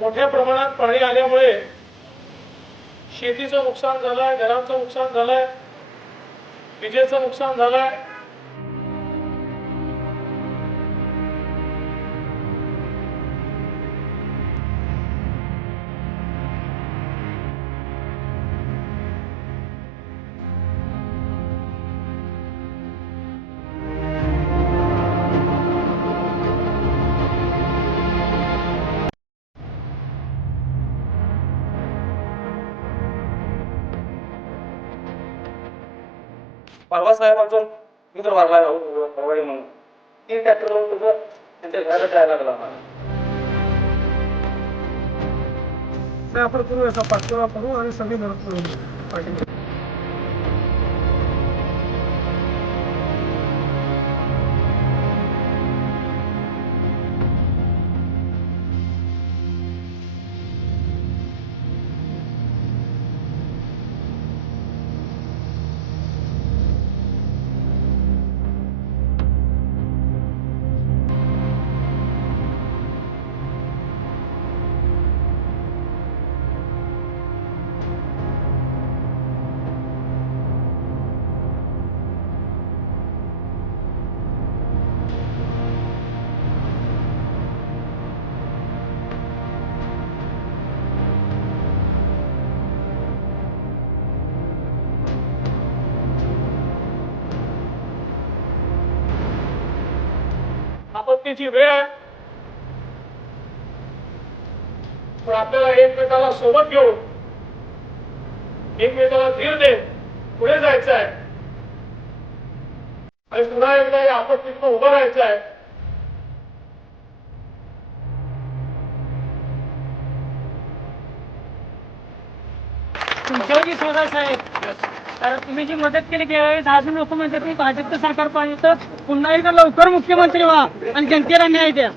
मोठ्या प्रमाणात पाणी आल्यामुळे शेतीचं नुकसान झालंय, घरांचं नुकसान झालंय, विजेचं नुकसान झालंय. परवा साहेबांचा मित्र वारला परवाडी म्हणून 3 ट्रॅक्टर त्यांच्या घराला जायला लागला ते आपण करू याचा पाठपुरावा करू आणि सगळी मदत करू पाठीमागे. आपत्तीची वेळ आहे, पण आपल्याला एकमेकाला सोबत घेऊन एकमेकाला धीर देत पुढे जायचं आहे आणि पुन्हा एकदा या आपत्तीतून उभं राहायचं आहे. तुमच्यावरही सोडा साहेब, कारण तुम्ही जी मदत केली त्यावेळेस अजून लोक म्हणतात की भाजपचं सरकार पाहिजे तर पुन्हा एकदा लवकर मुख्यमंत्री व्हा आणि जनतेला न्याय द्या.